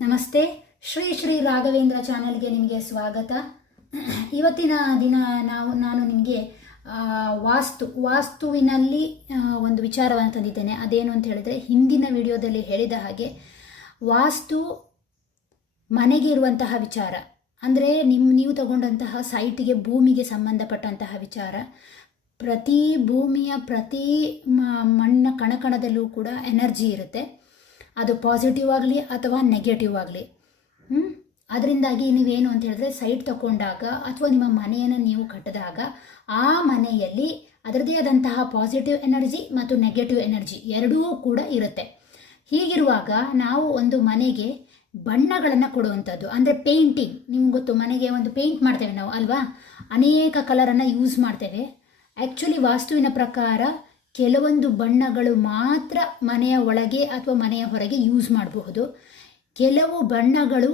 ನಮಸ್ತೆ. ಶ್ರೀ ಶ್ರೀ ರಾಘವೇಂದ್ರ ಚಾನೆಲ್ಗೆ ನಿಮಗೆ ಸ್ವಾಗತ. ಇವತ್ತಿನ ದಿನ ನಾನು ನಿಮಗೆ ವಾಸ್ತುವಿನಲ್ಲಿ ಒಂದು ವಿಚಾರವನ್ನು ತಂದಿದ್ದೇನೆ. ಅದೇನು ಅಂತ ಹೇಳಿದ್ರೆ, ಹಿಂದಿನ ವಿಡಿಯೋದಲ್ಲಿ ಹೇಳಿದ ಹಾಗೆ ವಾಸ್ತು ಮನೆಗೆ ಇರುವಂತಹ ವಿಚಾರ, ಅಂದರೆ ನೀವು ತಗೊಂಡಂತಹ ಸೈಟಿಗೆ, ಭೂಮಿಗೆ ಸಂಬಂಧಪಟ್ಟಂತಹ ವಿಚಾರ. ಪ್ರತಿ ಭೂಮಿಯ ಪ್ರತಿ ಮಣ್ಣ ಕಣಕಣದಲ್ಲೂ ಕೂಡ ಎನರ್ಜಿ ಇರುತ್ತೆ. ಅದು ಪಾಸಿಟಿವ್ ಆಗಲಿ ಅಥವಾ ನೆಗೆಟಿವ್ ಆಗಲಿ. ಅದರಿಂದಾಗಿ ನೀವೇನು ಅಂತ ಹೇಳಿದ್ರೆ, ಸೈಟ್ ತಗೊಂಡಾಗ ಅಥವಾ ನಿಮ್ಮ ಮನೆಯನ್ನು ನೀವು ಕಟ್ಟಿದಾಗ ಆ ಮನೆಯಲ್ಲಿ ಅದರದೇ ಆದಂತಹ ಪಾಸಿಟಿವ್ ಎನರ್ಜಿ ಮತ್ತು ನೆಗೆಟಿವ್ ಎನರ್ಜಿ ಎರಡೂ ಕೂಡ ಇರುತ್ತೆ. ಹೀಗಿರುವಾಗ ನಾವು ಒಂದು ಮನೆಗೆ ಬಣ್ಣಗಳನ್ನು ಕೊಡುವಂಥದ್ದು, ಅಂದರೆ ಪೇಂಟಿಂಗ್. ನಿಮ್ಗೆ ಗೊತ್ತು, ಮನೆಗೆ ಒಂದು ಪೇಂಟ್ ಮಾಡ್ತೇವೆ ನಾವು ಅಲ್ವಾ, ಅನೇಕ ಕಲರನ್ನು ಯೂಸ್ ಮಾಡ್ತೇವೆ. ಆ್ಯಕ್ಚುಲಿ ವಾಸ್ತುವಿನ ಪ್ರಕಾರ ಕೆಲವೊಂದು ಬಣ್ಣಗಳು ಮಾತ್ರ ಮನೆಯ ಒಳಗೆ ಅಥವಾ ಮನೆಯ ಹೊರಗೆ ಯೂಸ್ ಮಾಡಬಹುದು. ಕೆಲವು ಬಣ್ಣಗಳು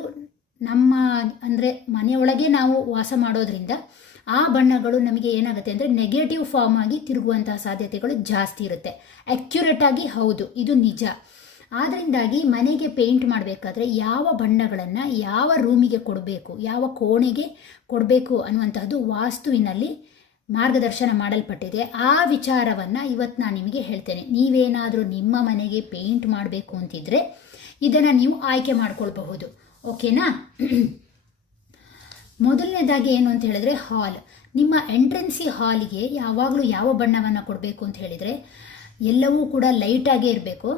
ಅಂದರೆ ಮನೆಯೊಳಗೆ ನಾವು ವಾಸ ಮಾಡೋದ್ರಿಂದ ಆ ಬಣ್ಣಗಳು ನಮಗೆ ಏನಾಗುತ್ತೆ ಅಂದರೆ ನೆಗೆಟಿವ್ ಫಾರ್ಮ್ ಆಗಿ ತಿರುಗುವಂತಹ ಸಾಧ್ಯತೆಗಳು ಜಾಸ್ತಿ ಇರುತ್ತೆ. ಆ್ಯಕ್ಯುರೇಟಾಗಿ ಹೌದು, ಇದು ನಿಜ. ಆದ್ದರಿಂದಾಗಿ ಮನೆಗೆ ಪೇಂಟ್ ಮಾಡಬೇಕಾದ್ರೆ ಯಾವ ಬಣ್ಣಗಳನ್ನು ಯಾವ ರೂಮಿಗೆ ಕೊಡಬೇಕು, ಯಾವ ಕೋಣೆಗೆ ಕೊಡಬೇಕು ಅನ್ನುವಂತಹದ್ದು ವಾಸ್ತುವಿನಲ್ಲಿ ಮಾರ್ಗದರ್ಶನ ಮಾಡಲ್ಪಟ್ಟಿದೆ. ಆ ವಿಚಾರವನ್ನು ಇವತ್ತು ನಾನು ನಿಮಗೆ ಹೇಳ್ತೇನೆ. ನೀವೇನಾದರೂ ನಿಮ್ಮ ಮನೆಗೆ ಪೇಂಟ್ ಮಾಡಬೇಕು ಅಂತಿದ್ರೆ ಇದನ್ನು ನೀವು ಆಯ್ಕೆ ಮಾಡ್ಕೊಳ್ಬಹುದು. ಓಕೆನಾ? ಮೊದಲನೇದಾಗಿ ಏನು ಅಂತ ಹೇಳಿದ್ರೆ, ಹಾಲ್. ನಿಮ್ಮ ಎಂಟ್ರೆನ್ಸಿ ಹಾಲಿಗೆ ಯಾವಾಗಲೂ ಯಾವ ಬಣ್ಣವನ್ನು ಕೊಡಬೇಕು ಅಂತ ಹೇಳಿದರೆ, ಎಲ್ಲವೂ ಕೂಡ ಲೈಟಾಗೇ ಇರಬೇಕು.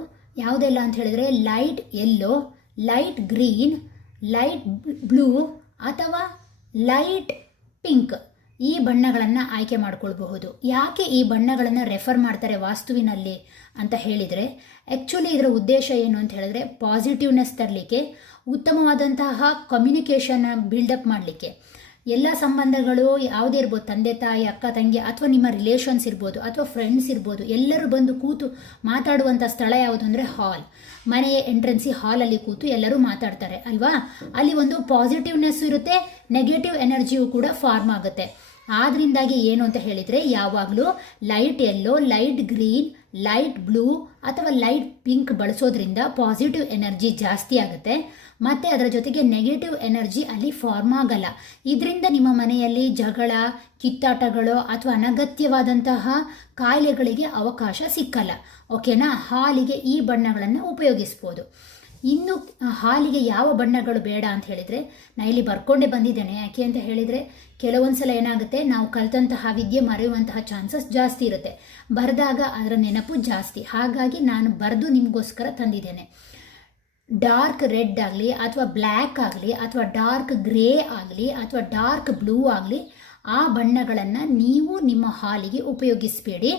ಯಾವುದೆಲ್ಲ ಅಂತ ಹೇಳಿದರೆ, light yellow, light green, light blue ಅಥವಾ ಲೈಟ್ ಪಿಂಕ್, ಈ ಬಣ್ಣಗಳನ್ನು ಆಯ್ಕೆ ಮಾಡ್ಕೊಳ್ಬಹುದು. ಯಾಕೆ ಈ ಬಣ್ಣಗಳನ್ನು ರೆಫರ್ ಮಾಡ್ತಾರೆ ವಾಸ್ತುವಿನಲ್ಲಿ ಅಂತ ಹೇಳಿದರೆ, ಆ್ಯಕ್ಚುಲಿ ಇದರ ಉದ್ದೇಶ ಏನು ಅಂತ ಹೇಳಿದ್ರೆ, ಪಾಸಿಟಿವ್ನೆಸ್ ತರಲಿಕ್ಕೆ, ಉತ್ತಮವಾದಂತಹ ಕಮ್ಯುನಿಕೇಷನ್ ಬಿಲ್ಡಪ್ ಮಾಡಲಿಕ್ಕೆ. ಎಲ್ಲ ಸಂಬಂಧಗಳು ಯಾವುದೇ ಇರ್ಬೋದು, ತಂದೆ ತಾಯಿ, ಅಕ್ಕ ತಂಗಿ, ಅಥವಾ ನಿಮ್ಮ ರಿಲೇಷನ್ಸ್ ಇರ್ಬೋದು, ಅಥವಾ ಫ್ರೆಂಡ್ಸ್ ಇರ್ಬೋದು, ಎಲ್ಲರೂ ಬಂದು ಕೂತು ಮಾತಾಡುವಂಥ ಸ್ಥಳ ಯಾವುದು ಅಂದರೆ ಹಾಲ್. ಮನೆಯ ಎಂಟ್ರೆನ್ಸಿ ಹಾಲಲ್ಲಿ ಕೂತು ಎಲ್ಲರೂ ಮಾತಾಡ್ತಾರೆ ಅಲ್ವಾ. ಅಲ್ಲಿ ಒಂದು ಪಾಸಿಟಿವ್ನೆಸ್ ಇರುತ್ತೆ, ನೆಗೆಟಿವ್ ಎನರ್ಜಿಯು ಕೂಡ ಫಾರ್ಮ್ ಆಗುತ್ತೆ. ಆದ್ರಿಂದಾಗಿ ಏನು ಅಂತ ಹೇಳಿದರೆ, ಯಾವಾಗಲೂ light yellow, light green, light blue ಅಥವಾ ಲೈಟ್ ಪಿಂಕ್ ಬಳಸೋದ್ರಿಂದ ಪಾಸಿಟಿವ್ ಎನರ್ಜಿ ಜಾಸ್ತಿ ಆಗುತ್ತೆ. ಮತ್ತು ಅದರ ಜೊತೆಗೆ ನೆಗೆಟಿವ್ ಎನರ್ಜಿ ಅಲ್ಲಿ ಫಾರ್ಮ್ ಆಗಲ್ಲ. ಇದರಿಂದ ನಿಮ್ಮ ಮನೆಯಲ್ಲಿ ಜಗಳ, ಕಿತ್ತಾಟಗಳು ಅಥವಾ ಅನಗತ್ಯವಾದಂತಹ ಕಾಯಿಲೆಗಳಿಗೆ ಅವಕಾಶ ಸಿಕ್ಕಲ್ಲ. ಓಕೆನಾ? ಹಾಲಿಗೆ ಈ ಬಣ್ಣಗಳನ್ನು ಉಪಯೋಗಿಸ್ಬೋದು. ಇನ್ನು ಹಾಲಿಗೆ ಯಾವ ಬಣ್ಣಗಳು ಬೇಡ ಅಂತ ಹೇಳಿದರೆ, ನಾನು ಇಲ್ಲಿ ಬರ್ಕೊಂಡೇ ಬಂದಿದ್ದೇನೆ. ಯಾಕೆ ಅಂತ ಹೇಳಿದರೆ, ಕೆಲವೊಂದು ಸಲ ಏನಾಗುತ್ತೆ, ನಾವು ಕಲಿತಂತಹ ವಿದ್ಯೆ ಮರೆಯುವಂತಹ ಚಾನ್ಸಸ್ ಜಾಸ್ತಿ ಇರುತ್ತೆ. ಬರೆದಾಗ ಅದರ ನೆನಪು ಜಾಸ್ತಿ. ಹಾಗಾಗಿ ನಾನು ಬರೆದು ನಿಮಗೋಸ್ಕರ ತಂದಿದ್ದೇನೆ. ಡಾರ್ಕ್ ರೆಡ್ ಆಗಲಿ ಅಥವಾ ಬ್ಲ್ಯಾಕ್ ಆಗಲಿ ಅಥವಾ ಡಾರ್ಕ್ ಗ್ರೇ ಆಗಲಿ ಅಥವಾ ಡಾರ್ಕ್ ಬ್ಲೂ ಆಗಲಿ, ಆ ಬಣ್ಣಗಳನ್ನು ನೀವು ನಿಮ್ಮ ಹಾಲಿಗೆ ಉಪಯೋಗಿಸಬೇಡಿ.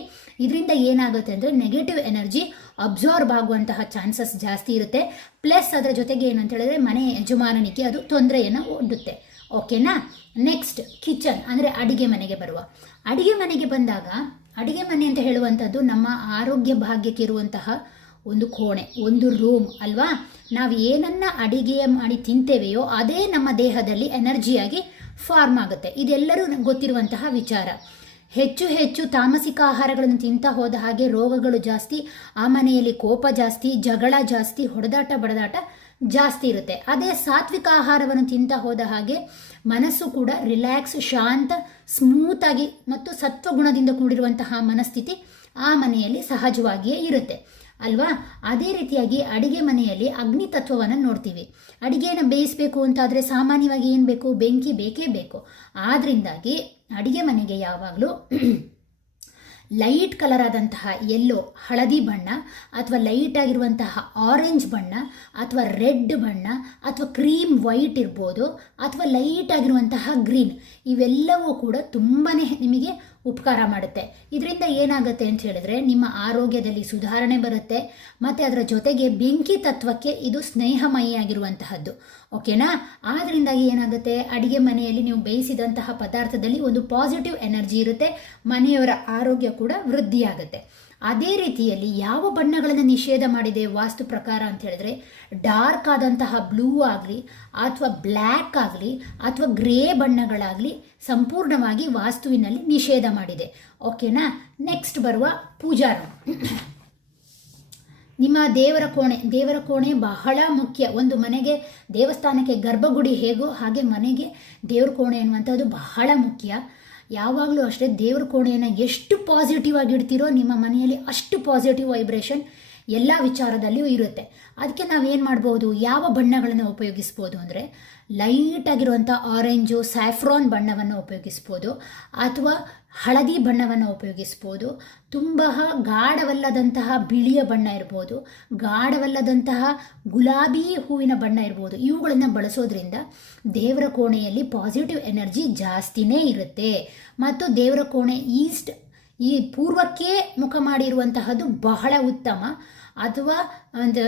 ಇದರಿಂದ ಏನಾಗುತ್ತೆ ಅಂದರೆ, ನೆಗೆಟಿವ್ ಎನರ್ಜಿ ಅಬ್ಸಾರ್ಬ್ ಆಗುವಂತಹ ಚಾನ್ಸಸ್ ಜಾಸ್ತಿ ಇರುತ್ತೆ. ಪ್ಲಸ್ ಅದರ ಜೊತೆಗೆ ಏನು ಅಂತ ಹೇಳಿದ್ರೆ, ಮನೆಯ ಯಜಮಾನನಿಗೆ ಅದು ತೊಂದರೆಯನ್ನು ಒಡ್ಡುತ್ತೆ. ಓಕೆನಾ? ನೆಕ್ಸ್ಟ್, ಕಿಚನ್ ಅಂದರೆ ಅಡಿಗೆ ಮನೆಗೆ ಬರುವ. ಅಡಿಗೆ ಮನೆಗೆ ಬಂದಾಗ, ಅಡಿಗೆ ಮನೆ ಅಂತ ಹೇಳುವಂಥದ್ದು ನಮ್ಮ ಆರೋಗ್ಯ ಭಾಗ್ಯಕ್ಕೆ ಇರುವಂತಹ ಒಂದು ಕೋಣೆ, ಒಂದು ರೂಮ್ ಅಲ್ವಾ. ನಾವು ಏನನ್ನ ಅಡಿಗೆ ಮಾಡಿ ತಿಂತೇವೆಯೋ ಅದೇ ನಮ್ಮ ದೇಹದಲ್ಲಿ ಎನರ್ಜಿಯಾಗಿ ಫಾರ್ಮ್ ಆಗುತ್ತೆ. ಇದೆಲ್ಲರೂ ಗೊತ್ತಿರುವಂತಹ ವಿಚಾರ. ಹೆಚ್ಚು ತಾಮಸಿಕ ಆಹಾರಗಳನ್ನು ತಿಂತಾ ಹೋದ ಹಾಗೆ ರೋಗಗಳು ಜಾಸ್ತಿ, ಆ ಮನೆಯಲ್ಲಿ ಕೋಪ ಜಾಸ್ತಿ, ಜಗಳ ಜಾಸ್ತಿ, ಹೊಡೆದಾಟ ಬಡದಾಟ ಜಾಸ್ತಿ ಇರುತ್ತೆ. ಅದೇ ಸಾತ್ವಿಕ ಆಹಾರವನ್ನು ತಿಂತಾ ಹೋದ ಹಾಗೆ ಮನಸ್ಸು ಕೂಡ ರಿಲ್ಯಾಕ್ಸ್, ಶಾಂತ, ಸ್ಮೂತಾಗಿ ಮತ್ತು ಸತ್ವಗುಣದಿಂದ ಕೂಡಿರುವಂತಹ ಮನಸ್ಥಿತಿ ಆ ಮನೆಯಲ್ಲಿ ಸಹಜವಾಗಿಯೇ ಇರುತ್ತೆ ಅಲ್ವಾ. ಅದೇ ರೀತಿಯಾಗಿ ಅಡಿಗೆ ಮನೆಯಲ್ಲಿ ಅಗ್ನಿ ತತ್ವವನ್ನು ನೋಡ್ತೀವಿ. ಅಡಿಗೆಯನ್ನು ಬೇಯಿಸಬೇಕು ಅಂತಾದರೆ ಸಾಮಾನ್ಯವಾಗಿ ಏನು ಬೇಕು? ಬೆಂಕಿ ಬೇಕೇ ಬೇಕು. ಆದ್ರಿಂದಾಗಿ ಅಡಿಗೆ ಮನೆಗೆ ಯಾವಾಗಲೂ ಲೈಟ್ ಕಲರ್ ಆದಂತಹ ಯೆಲ್ಲೋ, ಹಳದಿ ಬಣ್ಣ, ಅಥವಾ ಲೈಟ್ ಆಗಿರುವಂತಹ ಆರೆಂಜ್ ಬಣ್ಣ, ಅಥವಾ ರೆಡ್ ಬಣ್ಣ, ಅಥವಾ ಕ್ರೀಮ್ ವೈಟ್ ಇರ್ಬೋದು, ಅಥವಾ ಲೈಟ್ ಆಗಿರುವಂತಹ ಗ್ರೀನ್, ಇವೆಲ್ಲವೂ ಕೂಡ ತುಂಬಾ ನಿಮಗೆ ಉಪಕಾರ ಮಾಡುತ್ತೆ. ಇದರಿಂದ ಏನಾಗುತ್ತೆ ಅಂತ ಹೇಳಿದ್ರೆ, ನಿಮ್ಮ ಆರೋಗ್ಯದಲ್ಲಿ ಸುಧಾರಣೆ ಬರುತ್ತೆ. ಮತ್ತು ಅದರ ಜೊತೆಗೆ ಬೆಂಕಿ ತತ್ವಕ್ಕೆ ಇದು ಸ್ನೇಹಮಯಿಯಾಗಿರುವಂತಹದ್ದು. ಓಕೆನಾ? ಆದ್ದರಿಂದಾಗಿ ಏನಾಗುತ್ತೆ, ಅಡಿಗೆ ಮನೆಯಲ್ಲಿ ನೀವು ಬೇಯಿಸಿದಂತಹ ಪದಾರ್ಥದಲ್ಲಿ ಒಂದು ಪಾಸಿಟಿವ್ ಎನರ್ಜಿ ಇರುತ್ತೆ. ಮನೆಯವರ ಆರೋಗ್ಯ ಕೂಡ ವೃದ್ಧಿಯಾಗುತ್ತೆ. ಅದೇ ರೀತಿಯಲ್ಲಿ ಯಾವ ಬಣ್ಣಗಳನ್ನು ನಿಷೇಧ ಮಾಡಿದೆ ವಾಸ್ತು ಪ್ರಕಾರ ಅಂತ ಹೇಳಿದ್ರೆ, ಡಾರ್ಕ್ ಆದಂತಹ ಬ್ಲೂ ಆಗಲಿ ಅಥವಾ ಬ್ಲ್ಯಾಕ್ ಆಗಲಿ ಅಥವಾ ಗ್ರೇ ಬಣ್ಣಗಳಾಗಲಿ ಸಂಪೂರ್ಣವಾಗಿ ವಾಸ್ತುವಿನಲ್ಲಿ ನಿಷೇಧ ಮಾಡಿದೆ. ಓಕೆನಾ? ನೆಕ್ಸ್ಟ್ ಬರುವ ಪೂಜಾ ರೂಮ್. ನಿಮ್ಮ ದೇವರ ಕೋಣೆ ಬಹಳ ಮುಖ್ಯ. ಒಂದು ಮನೆಗೆ ದೇವಸ್ಥಾನಕ್ಕೆ ಗರ್ಭಗುಡಿ ಹೇಗೋ ಹಾಗೆ ಮನೆಗೆ ದೇವ್ರ ಕೋಣೆ ಅನ್ನುವಂಥದ್ದು ಬಹಳ ಮುಖ್ಯ. ಯಾವಾಗಲೂ ಅಷ್ಟೇ ದೇವ್ರ ಕೋಣೆಯನ್ನು ಎಷ್ಟು ಪಾಸಿಟಿವ್ ಆಗಿ ಇಡ್ತೀರೋ ನಿಮ್ಮ ಮನೆಯಲ್ಲಿ ಅಷ್ಟು ಪಾಸಿಟಿವ್ ವೈಬ್ರೇಷನ್ ಎಲ್ಲ ವಿಚಾರದಲ್ಲಿಯೂ ಇರುತ್ತೆ. ಅದಕ್ಕೆ ನಾವೇನು ಮಾಡ್ಬೋದು, ಯಾವ ಬಣ್ಣಗಳನ್ನು ಉಪಯೋಗಿಸ್ಬೋದು ಅಂದರೆ ಲೈಟಾಗಿರುವಂಥ ಆರೆಂಜು ಸ್ಯಾಫ್ರಾನ್ ಬಣ್ಣವನ್ನು ಉಪಯೋಗಿಸ್ಬೋದು, ಅಥವಾ ಹಳದಿ ಬಣ್ಣವನ್ನು ಉಪಯೋಗಿಸ್ಬೋದು. ತುಂಬ ಗಾಢವಲ್ಲದಂತಹ ಬಿಳಿಯ ಬಣ್ಣ ಇರ್ಬೋದು, ಗಾಢವಲ್ಲದಂತಹ ಗುಲಾಬಿ ಹೂವಿನ ಬಣ್ಣ ಇರ್ಬೋದು. ಇವುಗಳನ್ನು ಬಳಸೋದ್ರಿಂದ ದೇವರ ಕೋಣೆಯಲ್ಲಿ ಪಾಸಿಟಿವ್ ಎನರ್ಜಿ ಜಾಸ್ತಿನೇ ಇರುತ್ತೆ. ಮತ್ತು ದೇವರ ಕೋಣೆ ಈ ಪೂರ್ವಕ್ಕೆ ಮುಖ ಮಾಡಿರುವಂತಹದ್ದು ಬಹಳ ಉತ್ತಮ, ಅಥವಾ ಒಂದು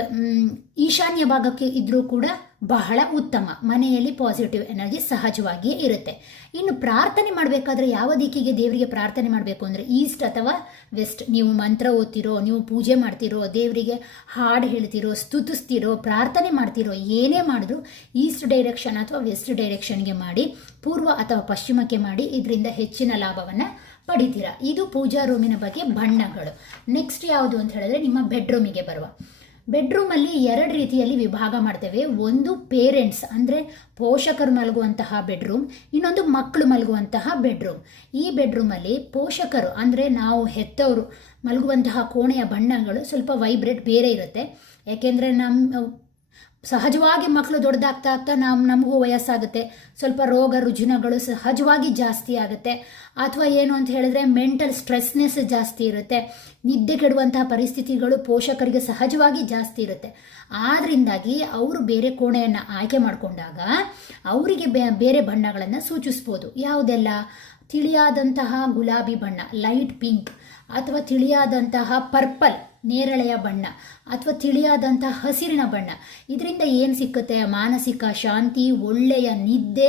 ಈಶಾನ್ಯ ಭಾಗಕ್ಕೆ ಇದ್ರೂ ಕೂಡ ಬಹಳ ಉತ್ತಮ. ಮನೆಯಲ್ಲಿ ಪಾಸಿಟಿವ್ ಎನರ್ಜಿ ಸಹಜವಾಗಿಯೇ ಇರುತ್ತೆ. ಇನ್ನು ಪ್ರಾರ್ಥನೆ ಮಾಡಬೇಕಾದ್ರೆ ಯಾವ ದಿಕ್ಕಿಗೆ ದೇವರಿಗೆ ಪ್ರಾರ್ಥನೆ ಮಾಡಬೇಕು ಅಂದರೆ ಈಸ್ಟ್ ಅಥವಾ ವೆಸ್ಟ್. ನೀವು ಮಂತ್ರ ಓದ್ತಿರೋ, ನೀವು ಪೂಜೆ ಮಾಡ್ತಿರೋ, ದೇವರಿಗೆ ಹಾಡು ಹೇಳ್ತಿರೋ, ಸ್ತುತಿಸ್ತಿರೋ, ಪ್ರಾರ್ಥನೆ ಮಾಡ್ತಿರೋ, ಏನೇ ಮಾಡಿದ್ರು ಈಸ್ಟ್ ಡೈರೆಕ್ಷನ್ ಅಥವಾ ವೆಸ್ಟ್ ಡೈರೆಕ್ಷನ್ಗೆ ಮಾಡಿ, ಪೂರ್ವ ಅಥವಾ ಪಶ್ಚಿಮಕ್ಕೆ ಮಾಡಿ. ಇದರಿಂದ ಹೆಚ್ಚಿನ ಲಾಭವನ್ನು ಪಡಿತೀರಾ. ಇದು ಪೂಜಾ ರೂಮಿನ ಬಗ್ಗೆ ಬಣ್ಣಗಳು. ನೆಕ್ಸ್ಟ್ ಯಾವುದು ಅಂತ ಹೇಳಿದ್ರೆ ನಿಮ್ಮ ಬೆಡ್ರೂಮಿಗೆ ಬರುವ. ಬೆಡ್ರೂಮಲ್ಲಿ 2 ರೀತಿಯಲ್ಲಿ ವಿಭಾಗ ಮಾಡ್ತೇವೆ. ಒಂದು ಪೇರೆಂಟ್ಸ್ ಅಂದರೆ ಪೋಷಕರು ಮಲಗುವಂತಹ ಬೆಡ್ರೂಮ್, ಇನ್ನೊಂದು ಮಕ್ಕಳು ಮಲಗುವಂತಹ ಬೆಡ್ರೂಮ್. ಈ ಬೆಡ್ರೂಮಲ್ಲಿ ಪೋಷಕರು ಅಂದರೆ ನಾವು ಹೆತ್ತವರು ಮಲಗುವಂತಹ ಕೋಣೆಯ ಬಣ್ಣಗಳು ಸ್ವಲ್ಪ ವೈಬ್ರೇಟ್ ಬೇರೆ ಇರುತ್ತೆ. ಯಾಕೆಂದರೆ ಸಹಜವಾಗಿ ಮಕ್ಕಳು ದೊಡ್ಡದಾಗ್ತಾ ಆಗ್ತಾ ನಮಗೂ ವಯಸ್ಸಾಗುತ್ತೆ, ಸ್ವಲ್ಪ ರೋಗ ರುಜಿನಗಳು ಸಹಜವಾಗಿ ಜಾಸ್ತಿ ಆಗುತ್ತೆ. ಅಥವಾ ಏನು ಅಂತ ಹೇಳಿದ್ರೆ ಮೆಂಟಲ್ ಸ್ಟ್ರೆಸ್ನೆಸ್ ಜಾಸ್ತಿ ಇರುತ್ತೆ, ನಿದ್ದೆ ಕೆಡುವಂತಹ ಪರಿಸ್ಥಿತಿಗಳು ಪೋಷಕರಿಗೆ ಸಹಜವಾಗಿ ಜಾಸ್ತಿ ಇರುತ್ತೆ. ಆದ್ರಿಂದಾಗಿ ಅವರು ಬೇರೆ ಕೋಣೆಯನ್ನು ಆಯ್ಕೆ ಮಾಡಿಕೊಂಡಾಗ ಅವರಿಗೆ ಬೇರೆ ಬಣ್ಣಗಳನ್ನು ಸೂಚಿಸ್ಬೋದು. ಯಾವುದೆಲ್ಲ? ತಿಳಿಯಾದಂತಹ ಗುಲಾಬಿ ಬಣ್ಣ, ಲೈಟ್ ಪಿಂಕ್, ಅಥವಾ ತಿಳಿಯಾದಂತಹ ಪರ್ಪಲ್, ನೇರಳೆಯ ಬಣ್ಣ, ಅಥವಾ ತಿಳಿಯಾದಂತಹ ಹಸಿರಿನ ಬಣ್ಣ. ಇದರಿಂದ ಏನು ಸಿಕ್ಕುತ್ತೆ? ಮಾನಸಿಕ ಶಾಂತಿ, ಒಳ್ಳೆಯ ನಿದ್ದೆ,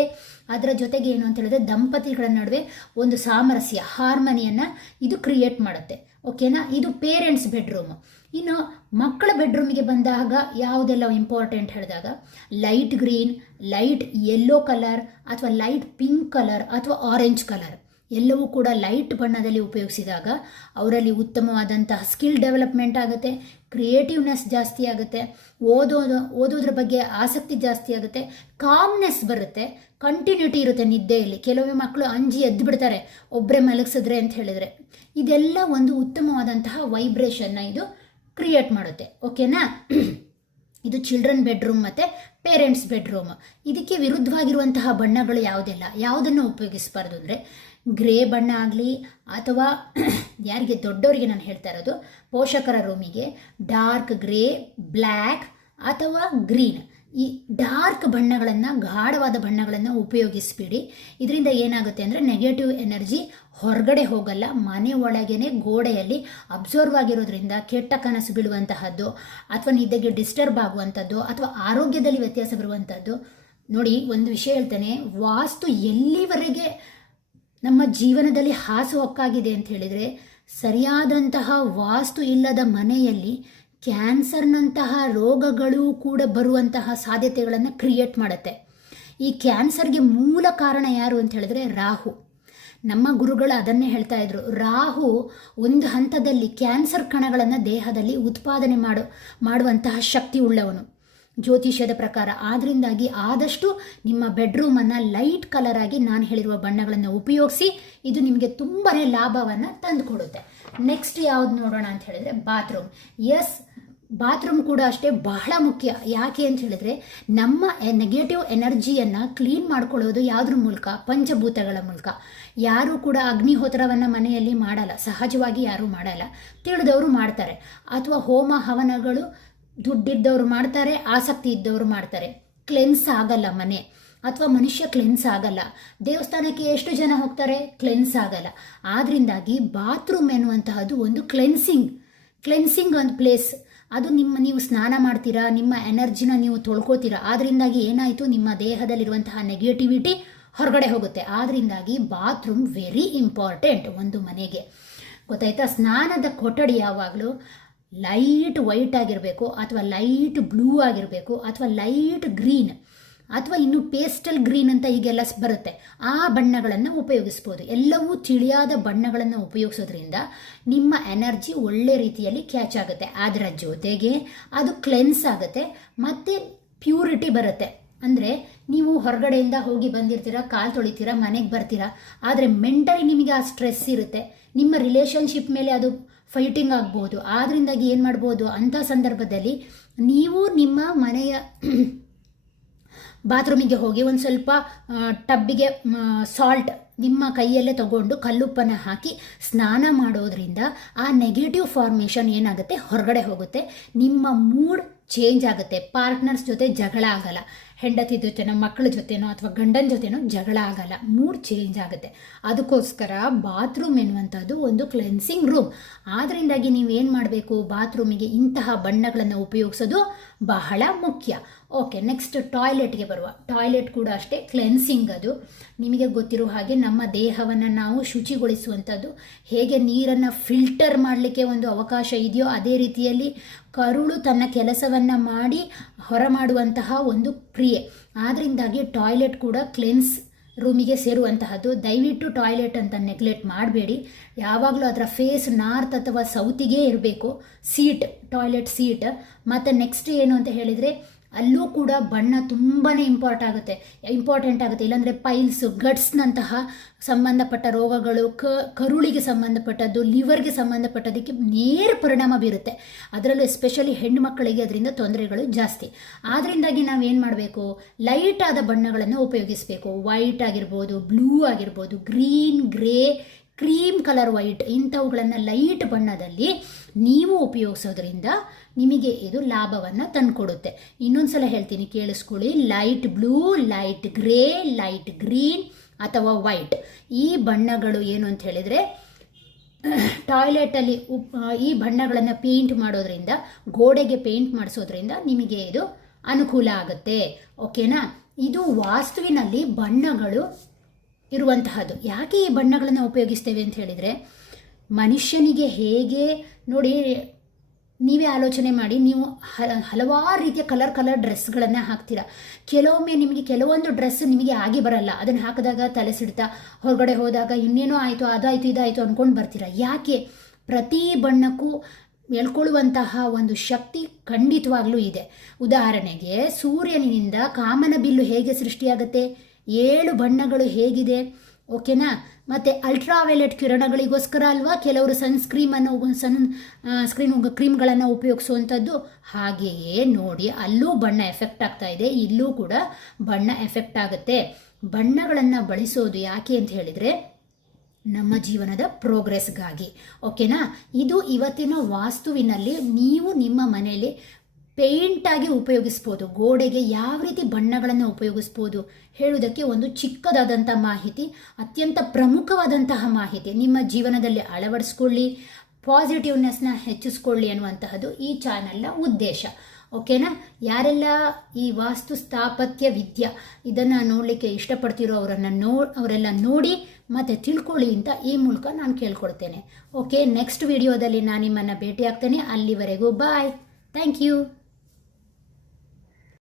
ಅದರ ಜೊತೆಗೆ ಏನು ಅಂತ ಹೇಳಿದ್ರೆ ದಂಪತಿಗಳ ನಡುವೆ ಒಂದು ಸಾಮರಸ್ಯ, ಹಾರ್ಮನಿಯನ್ನು ಇದು ಕ್ರಿಯೇಟ್ ಮಾಡುತ್ತೆ. ಓಕೆನಾ? ಇದು ಪೇರೆಂಟ್ಸ್ ಬೆಡ್ರೂಮು. ಇನ್ನು ಮಕ್ಕಳ ಬೆಡ್ರೂಮಿಗೆ ಬಂದಾಗ ಯಾವುದೆಲ್ಲ ಇಂಪಾರ್ಟೆಂಟ್ ಹೇಳಿದಾಗ light green, light yellow colour, ಅಥವಾ ಲೈಟ್ ಪಿಂಕ್ ಕಲರ್, ಅಥವಾ ಆರೆಂಜ್ ಕಲರ್ ಎಲ್ಲವೂ ಕೂಡ ಲೈಟ್ ಬಣ್ಣದಲ್ಲಿ ಉಪಯೋಗಿಸಿದಾಗ ಅವರಲ್ಲಿ ಸ್ಕಿಲ್ ಡೆವಲಪ್ಮೆಂಟ್ ಆಗುತ್ತೆ, ಕ್ರಿಯೇಟಿವ್ನೆಸ್ ಜಾಸ್ತಿ ಆಗುತ್ತೆ, ಓದೋದ್ರ ಬಗ್ಗೆ ಆಸಕ್ತಿ ಜಾಸ್ತಿ ಆಗುತ್ತೆ, ಕಾಮ್ನೆಸ್ ಬರುತ್ತೆ, ಕಂಟಿನ್ಯೂಟಿ ಇರುತ್ತೆ ನಿದ್ದೆಯಲ್ಲಿ. ಕೆಲವೊಮ್ಮೆ ಮಕ್ಕಳು ಅಂಜಿ ಎದ್ದು ಬಿಡ್ತಾರೆ ಒಬ್ಬರೇ ಮಲಗಿಸಿದ್ರೆ ಅಂತ ಹೇಳಿದರೆ. ಇದೆಲ್ಲ ಒಂದು ಉತ್ತಮವಾದಂತಹ ವೈಬ್ರೇಷನ್ನ ಇದು ಕ್ರಿಯೇಟ್ ಮಾಡುತ್ತೆ. ಓಕೆನಾ? ಇದು ಚಿಲ್ಡ್ರನ್ ಬೆಡ್ರೂಮ್ ಮತ್ತು ಪೇರೆಂಟ್ಸ್ ಬೆಡ್ರೂಮ್. ಇದಕ್ಕೆ ವಿರುದ್ಧವಾಗಿರುವಂತಹ ಬಣ್ಣಗಳು ಯಾವುದೆಲ್ಲ, ಯಾವುದನ್ನು ಉಪಯೋಗಿಸಬಾರ್ದು ಅಂದರೆ ಗ್ರೇ ಬಣ್ಣ ಆಗಲಿ, ಅಥವಾ ಯಾರಿಗೆ ದೊಡ್ಡವರಿಗೆ ನಾನು ಹೇಳ್ತಾ ಇರೋದು, ಪೋಷಕರ ರೂಮಿಗೆ ಡಾರ್ಕ್ ಗ್ರೇ, ಬ್ಲ್ಯಾಕ್ ಅಥವಾ ಗ್ರೀನ್, ಈ ಡಾರ್ಕ್ ಬಣ್ಣಗಳನ್ನು, ಗಾಢವಾದ ಬಣ್ಣಗಳನ್ನು ಉಪಯೋಗಿಸ್ಬೇಡಿ. ಇದರಿಂದ ಏನಾಗುತ್ತೆ ಅಂದರೆ ನೆಗೆಟಿವ್ ಎನರ್ಜಿ ಹೊರಗಡೆ ಹೋಗಲ್ಲ, ಮನೆ ಒಳಗೇನೆ ಗೋಡೆಯಲ್ಲಿ ಅಬ್ಸರ್ವ್ ಆಗಿರೋದ್ರಿಂದ ಕೆಟ್ಟ ಕನಸು ಬೀಳುವಂತಹದ್ದು, ಅಥವಾ ನಿದ್ದೆಗೆ ಡಿಸ್ಟರ್ಬ್ ಆಗುವಂಥದ್ದು, ಅಥವಾ ಆರೋಗ್ಯದಲ್ಲಿ ವ್ಯತ್ಯಾಸ ಬರುವಂಥದ್ದು. ನೋಡಿ, ಒಂದು ವಿಷಯ ಹೇಳ್ತೇನೆ, ವಾಸ್ತು ಎಲ್ಲಿವರೆಗೆ ನಮ್ಮ ಜೀವನದಲ್ಲಿ ಹಾಸುಹೊಕ್ಕಾಗಿದೆ ಅಂತ ಹೇಳಿದರೆ, ಸರಿಯಾದಂತಹ ವಾಸ್ತು ಇಲ್ಲದ ಮನೆಯಲ್ಲಿ ಕ್ಯಾನ್ಸರ್ನಂತಹ ರೋಗಗಳು ಕೂಡ ಬರುವಂತಹ ಸಾಧ್ಯತೆಗಳನ್ನು ಕ್ರಿಯೇಟ್ ಮಾಡುತ್ತೆ. ಈ ಕ್ಯಾನ್ಸರ್ಗೆ ಮೂಲ ಕಾರಣ ಯಾರು ಅಂತ ಹೇಳಿದ್ರೆ ರಾಹು. ನಮ್ಮ ಗುರುಗಳು ಅದನ್ನೇ ಹೇಳ್ತಾ ಇದ್ರು, ರಾಹು ಒಂದು ಹಂತದಲ್ಲಿ ಕ್ಯಾನ್ಸರ್ ಕಣಗಳನ್ನು ದೇಹದಲ್ಲಿ ಉತ್ಪಾದನೆ ಮಾಡುವಂತಹ ಶಕ್ತಿ ಉಳ್ಳವನು ಜ್ಯೋತಿಷ್ಯದ ಪ್ರಕಾರ. ಆದ್ರಿಂದಾಗಿ ಆದಷ್ಟು ನಿಮ್ಮ ಬೆಡ್ರೂಮನ್ನು ಲೈಟ್ ಕಲರ್ ಆಗಿ ನಾನು ಹೇಳಿರುವ ಬಣ್ಣಗಳನ್ನು ಉಪಯೋಗಿಸಿ. ಇದು ನಿಮಗೆ ತುಂಬಾ ಲಾಭವನ್ನು ತಂದುಕೊಡುತ್ತೆ. ನೆಕ್ಸ್ಟ್ ಯಾವ್ದು ನೋಡೋಣ ಅಂತ ಹೇಳಿದ್ರೆ ಬಾತ್ರೂಮ್. ಎಸ್, ಬಾತ್ರೂಮ್ ಕೂಡ ಅಷ್ಟೇ ಬಹಳ ಮುಖ್ಯ. ಯಾಕೆ ಅಂತ ಹೇಳಿದ್ರೆ ನಮ್ಮ ನೆಗೆಟಿವ್ ಎನರ್ಜಿಯನ್ನು ಕ್ಲೀನ್ ಮಾಡ್ಕೊಳ್ಳೋದು ಯಾವುದ್ರ ಮೂಲಕ? ಪಂಚಭೂತಗಳ ಮೂಲಕ. ಯಾರೂ ಕೂಡ ಅಗ್ನಿಹೋತ್ರವನ್ನು ಮನೆಯಲ್ಲಿ ಮಾಡಲ್ಲ, ಸಹಜವಾಗಿ ಯಾರೂ ಮಾಡಲ್ಲ, ತಿಳಿದವರು ಮಾಡ್ತಾರೆ. ಅಥವಾ ಹೋಮ ಹವನಗಳು ದುಡ್ಡಿದ್ದವರು ಮಾಡ್ತಾರೆ, ಆಸಕ್ತಿ ಇದ್ದವರು ಮಾಡ್ತಾರೆ. ಕ್ಲೆನ್ಸ್ ಆಗಲ್ಲ ಮನೆ, ಅಥವಾ ಮನುಷ್ಯ ಕ್ಲೆನ್ಸ್ ಆಗಲ್ಲ. ದೇವಸ್ಥಾನಕ್ಕೆ ಎಷ್ಟು ಜನ ಹೋಗ್ತಾರೆ? ಕ್ಲೆನ್ಸ್ ಆಗಲ್ಲ. ಆದ್ರಿಂದಾಗಿ ಬಾತ್ರೂಮ್ ಎನ್ನುವಂತಹದ್ದು ಒಂದು ಕ್ಲೆನ್ಸಿಂಗ್ ಒಂದು ಪ್ಲೇಸ್. ಅದು ನೀವು ಸ್ನಾನ ಮಾಡ್ತೀರಾ, ನಿಮ್ಮ ಎನರ್ಜಿನ ನೀವು ತೊಳ್ಕೊತೀರಾ. ಆದ್ರಿಂದಾಗಿ ಏನಾಯಿತು, ನಿಮ್ಮ ದೇಹದಲ್ಲಿರುವಂತಹ ನೆಗೆಟಿವಿಟಿ ಹೊರಗಡೆ ಹೋಗುತ್ತೆ. ಆದ್ರಿಂದಾಗಿ ಬಾತ್ರೂಮ್ ವೆರಿ ಇಂಪಾರ್ಟೆಂಟ್ ಒಂದು ಮನೆಗೆ, ಗೊತ್ತಾಯ್ತಾ? ಸ್ನಾನದ ಕೊಠಡಿ ಯಾವಾಗಲೂ ಲೈಟ್ ವೈಟ್ ಆಗಿರಬೇಕು, ಅಥವಾ ಲೈಟ್ ಬ್ಲೂ ಆಗಿರಬೇಕು, ಅಥವಾ ಲೈಟ್ ಗ್ರೀನ್, ಅಥವಾ ಇನ್ನು ಪೇಸ್ಟಲ್ ಗ್ರೀನ್ ಅಂತ ಈಗೆಲ್ಲ ಬರುತ್ತೆ, ಆ ಬಣ್ಣಗಳನ್ನು ಉಪಯೋಗಿಸ್ಬೋದು. ಎಲ್ಲವೂ ತಿಳಿಯಾದ ಬಣ್ಣಗಳನ್ನು ಉಪಯೋಗಿಸೋದ್ರಿಂದ ನಿಮ್ಮ ಎನರ್ಜಿ ಒಳ್ಳೆ ರೀತಿಯಲ್ಲಿ ಕ್ಯಾಚ್ ಆಗುತ್ತೆ. ಅದರ ಜೊತೆಗೆ ಅದು ಕ್ಲೆನ್ಸ್ ಆಗುತ್ತೆ ಮತ್ತು ಪ್ಯೂರಿಟಿ ಬರುತ್ತೆ. ಅಂದರೆ ನೀವು ಹೊರಗಡೆಯಿಂದ ಹೋಗಿ ಬಂದಿರ್ತೀರ, ಕಾಲು ತೊಳಿತೀರ, ಮನೆಗೆ ಬರ್ತೀರಾ, ಆದರೆ ಮೆಂಟಲಿ ನಿಮಗೆ ಆ ಸ್ಟ್ರೆಸ್ ಇರುತ್ತೆ, ನಿಮ್ಮ ರಿಲೇಷನ್ಶಿಪ್ ಮೇಲೆ ಅದು ಫೈಟಿಂಗ್ ಆಗ್ಬೋದು. ಆದ್ರಿಂದಾಗಿ ಏನು ಮಾಡ್ಬೋದು, ಅಂಥ ಸಂದರ್ಭದಲ್ಲಿ ನೀವು ನಿಮ್ಮ ಮನೆಯ ಬಾತ್ರೂಮಿಗೆ ಹೋಗಿ ಒಂದು ಸ್ವಲ್ಪ ಟಬ್ಬಿಗೆ ಸಾಲ್ಟ್ ನಿಮ್ಮ ಕೈಯಲ್ಲೇ ತಗೊಂಡು ಕಲ್ಲುಪ್ಪನ್ನು ಹಾಕಿ ಸ್ನಾನ ಮಾಡೋದ್ರಿಂದ ಆ ನೆಗೆಟಿವ್ ಫಾರ್ಮೇಷನ್ ಏನಾಗುತ್ತೆ ಹೊರಗಡೆ ಹೋಗುತ್ತೆ. ನಿಮ್ಮ ಮೂಡ್ ಚೇಂಜ್ ಆಗುತ್ತೆ. ಪಾರ್ಟ್ನರ್ಸ್ ಜೊತೆ ಜಗಳ ಆಗಲ್ಲ, ಹೆಂಡತಿ ಜೊತೆನೋ ಮಕ್ಕಳ ಜೊತೆನೋ ಅಥವಾ ಗಂಡನ ಜೊತೆನೋ ಜಗಳ ಆಗಲ್ಲ, ಮೂಡ್ ಚೇಂಜ್ ಆಗುತ್ತೆ. ಅದಕ್ಕೋಸ್ಕರ ಬಾತ್ರೂಮ್ ಎನ್ನುವಂಥದ್ದು ಒಂದು ಕ್ಲೆನ್ಸಿಂಗ್ ರೂಮ್. ಆದ್ದರಿಂದಾಗಿ ನೀವೇನು ಮಾಡಬೇಕು, ಬಾತ್ರೂಮಿಗೆ ಇಂತಹ ಬಣ್ಣಗಳನ್ನು ಉಪಯೋಗಿಸೋದು ಬಹಳ ಮುಖ್ಯ. ಓಕೆ, ನೆಕ್ಸ್ಟ್ ಟಾಯ್ಲೆಟ್ಗೆ ಬರುವ. ಟಾಯ್ಲೆಟ್ ಕೂಡ ಅಷ್ಟೇ ಕ್ಲೆನ್ಸಿಂಗ್. ಅದು ನಿಮಗೆ ಗೊತ್ತಿರೋ ಹಾಗೆ ನಮ್ಮ ದೇಹವನ್ನು ನಾವು ಶುಚಿಗೊಳಿಸುವಂಥದ್ದು, ಹೇಗೆ ನೀರನ್ನು ಫಿಲ್ಟರ್ ಮಾಡಲಿಕ್ಕೆ ಒಂದು ಅವಕಾಶ ಇದೆಯೋ ಅದೇ ರೀತಿಯಲ್ಲಿ ಕರುಳು ತನ್ನ ಕೆಲಸವನ್ನು ಮಾಡಿ ಹೊರ ಮಾಡುವಂತಹ ಒಂದು ಕ್ರಿಯೆ. ಆದ್ದರಿಂದಾಗಿ ಟಾಯ್ಲೆಟ್ ಕೂಡ ಕ್ಲೆನ್ಸ್ ರೂಮಿಗೆ ಸೇರುವಂತಹದ್ದು. ದಯವಿಟ್ಟು ಟಾಯ್ಲೆಟ್ ಅಂತ ನೆಗ್ಲೆಕ್ಟ್ ಮಾಡಬೇಡಿ. ಯಾವಾಗಲೂ ಅದರ ಫೇಸ್ ನಾರ್ತ್ ಅಥವಾ ಸೌತಿಗೆ ಇರಬೇಕು. Seat, toilet seat. ಮತ್ತು ನೆಕ್ಸ್ಟ್ ಏನು ಅಂತ ಹೇಳಿದರೆ ಅಲ್ಲೂ ಕೂಡ ಬಣ್ಣ ತುಂಬಾ ಇಂಪಾರ್ಟೆಂಟ್ ಆಗುತ್ತೆ. ಇಲ್ಲಾಂದರೆ ಪೈಲ್ಸ್, ಗಟ್ಸ್ನಂತಹ ಸಂಬಂಧಪಟ್ಟ ರೋಗಗಳು, ಕರುಳಿಗೆ ಸಂಬಂಧಪಟ್ಟದ್ದು, ಲಿವರ್ಗೆ ಸಂಬಂಧಪಟ್ಟದಕ್ಕೆ ನೇರ ಪರಿಣಾಮ ಬೀರುತ್ತೆ. ಅದರಲ್ಲೂ ಎಸ್ಪೆಷಲಿ ಹೆಣ್ಣು ಮಕ್ಕಳಿಗೆ ಅದರಿಂದ ತೊಂದರೆಗಳು ಜಾಸ್ತಿ. ಆದ್ದರಿಂದಾಗಿ ನಾವೇನು ಮಾಡಬೇಕು, ಲೈಟ್ ಆದ ಬಣ್ಣಗಳನ್ನು ಉಪಯೋಗಿಸಬೇಕು. ವೈಟ್ ಆಗಿರ್ಬೋದು, ಬ್ಲೂ ಆಗಿರ್ಬೋದು, green, grey, cream colour white, ಇಂಥವುಗಳನ್ನು ಲೈಟ್ ಬಣ್ಣದಲ್ಲಿ ನೀವು ಉಪಯೋಗಿಸೋದ್ರಿಂದ ನಿಮಗೆ ಇದು ಲಾಭವನ್ನು ತಂದುಕೊಡುತ್ತೆ. ಇನ್ನೊಂದು ಸಲ ಹೇಳ್ತೀನಿ, ಕೇಳಿಸ್ಕೊಳ್ಳಿ. Light blue, light grey, light green ಅಥವಾ ವೈಟ್, ಈ ಬಣ್ಣಗಳು ಏನು ಅಂತ ಹೇಳಿದರೆ ಟಾಯ್ಲೆಟಲ್ಲಿ ಈ ಬಣ್ಣಗಳನ್ನು ಪೇಂಟ್ ಮಾಡೋದ್ರಿಂದ, ಗೋಡೆಗೆ ಪೇಂಟ್ ಮಾಡಿಸೋದ್ರಿಂದ ನಿಮಗೆ ಇದು ಅನುಕೂಲ ಆಗುತ್ತೆ. ಓಕೆನಾ? ಇದು ವಾಸ್ತುವಿನಲ್ಲಿ ಬಣ್ಣಗಳು ಇರುವಂತಹದ್ದು. ಯಾಕೆ ಈ ಬಣ್ಣಗಳನ್ನು ಉಪಯೋಗಿಸ್ತೇವೆ ಅಂತ ಹೇಳಿದರೆ, ಮನುಷ್ಯನಿಗೆ ಹೇಗೆ ನೋಡಿ, ನೀವೇ ಆಲೋಚನೆ ಮಾಡಿ. ನೀವು ಹಲವಾರು ರೀತಿಯ ಕಲರ್ ಡ್ರೆಸ್ಗಳನ್ನು ಹಾಕ್ತೀರಾ. ಕೆಲವೊಮ್ಮೆ ನಿಮಗೆ ಕೆಲವೊಂದು ಡ್ರೆಸ್ ನಿಮಗೆ ಆಗಿ ಬರಲ್ಲ. ಅದನ್ನು ಹಾಕಿದಾಗ ತಲೆ ಸಿಡ್ತಾ, ಹೊರಗಡೆ ಹೋದಾಗ ಇನ್ನೇನೋ ಆಯಿತು, ಅದಾಯಿತು, ಇದಾಯಿತು ಅಂದ್ಕೊಂಡು ಬರ್ತೀರಾ. ಯಾಕೆ? ಪ್ರತಿ ಬಣ್ಣಕ್ಕೂ ಎಳ್ಕೊಳ್ಳುವಂತಹ ಒಂದು ಶಕ್ತಿ ಖಂಡಿತವಾಗ್ಲೂ ಇದೆ. ಉದಾಹರಣೆಗೆ, ಸೂರ್ಯನಿಂದ ಕಾಮನ ಬಿಲ್ಲು ಹೇಗೆ ಸೃಷ್ಟಿಯಾಗುತ್ತೆ, 7 ಬಣ್ಣಗಳು ಹೇಗಿದೆ. ಓಕೆನಾ? ಮತ್ತು ಅಲ್ಟ್ರಾವೈಲೆಟ್ ಕಿರಣಗಳಿಗೋಸ್ಕರ ಅಲ್ವಾ ಕೆಲವರು ಸನ್ಸ್ಕ್ರೀನ್ ಕ್ರೀಮ್ಗಳನ್ನು ಉಪಯೋಗಿಸುವಂಥದ್ದು. ಹಾಗೆಯೇ ನೋಡಿ, ಅಲ್ಲೂ ಬಣ್ಣ ಎಫೆಕ್ಟ್ ಆಗ್ತಾ ಇದೆ, ಇಲ್ಲೂ ಕೂಡ ಬಣ್ಣ ಎಫೆಕ್ಟ್ ಆಗುತ್ತೆ. ಬಣ್ಣಗಳನ್ನು ಬಳಸೋದು ಯಾಕೆ ಅಂತ ಹೇಳಿದರೆ ನಮ್ಮ ಜೀವನದ ಪ್ರೋಗ್ರೆಸ್ಗಾಗಿ. ಓಕೆನಾ? ಇದು ಇವತ್ತಿನ ವಾಸ್ತುವಿನಲ್ಲಿ ನೀವು ನಿಮ್ಮ ಮನೆಯಲ್ಲಿ ಪೇಂಟಾಗಿ ಉಪಯೋಗಿಸ್ಬೋದು. ಗೋಡೆಗೆ ಯಾವ ರೀತಿ ಬಣ್ಣಗಳನ್ನು ಉಪಯೋಗಿಸ್ಬೋದು ಹೇಳುವುದಕ್ಕೆ ಒಂದು ಚಿಕ್ಕದಾದಂಥ ಮಾಹಿತಿ, ಅತ್ಯಂತ ಪ್ರಮುಖವಾದಂತಹ ಮಾಹಿತಿ ನಿಮ್ಮ ಜೀವನದಲ್ಲಿ ಅಳವಡಿಸ್ಕೊಳ್ಳಿ, ಪಾಸಿಟಿವ್ನೆಸ್ನ ಹೆಚ್ಚಿಸ್ಕೊಳ್ಳಿ ಅನ್ನುವಂತಹದ್ದು ಈ ಚಾನಲ್ನ ಉದ್ದೇಶ. ಓಕೆನಾ? ಯಾರೆಲ್ಲ ಈ ವಾಸ್ತು ಸ್ಥಾಪತ್ಯ ವಿದ್ಯೆ ಇದನ್ನು ನೋಡಲಿಕ್ಕೆ ಇಷ್ಟಪಡ್ತಿರೋ ಅವರೆಲ್ಲ ನೋಡಿ ಮತ್ತು ತಿಳ್ಕೊಳ್ಳಿ ಅಂತ ಈ ಮೂಲಕ ನಾನು ಕೇಳ್ಕೊಳ್ತೇನೆ. ಓಕೆ, ನೆಕ್ಸ್ಟ್ ವಿಡಿಯೋದಲ್ಲಿ ನಾನು ನಿಮ್ಮನ್ನು ಭೇಟಿ ಆಗ್ತೇನೆ. ಅಲ್ಲಿವರೆಗೂ ಬಾಯ್. Thank you.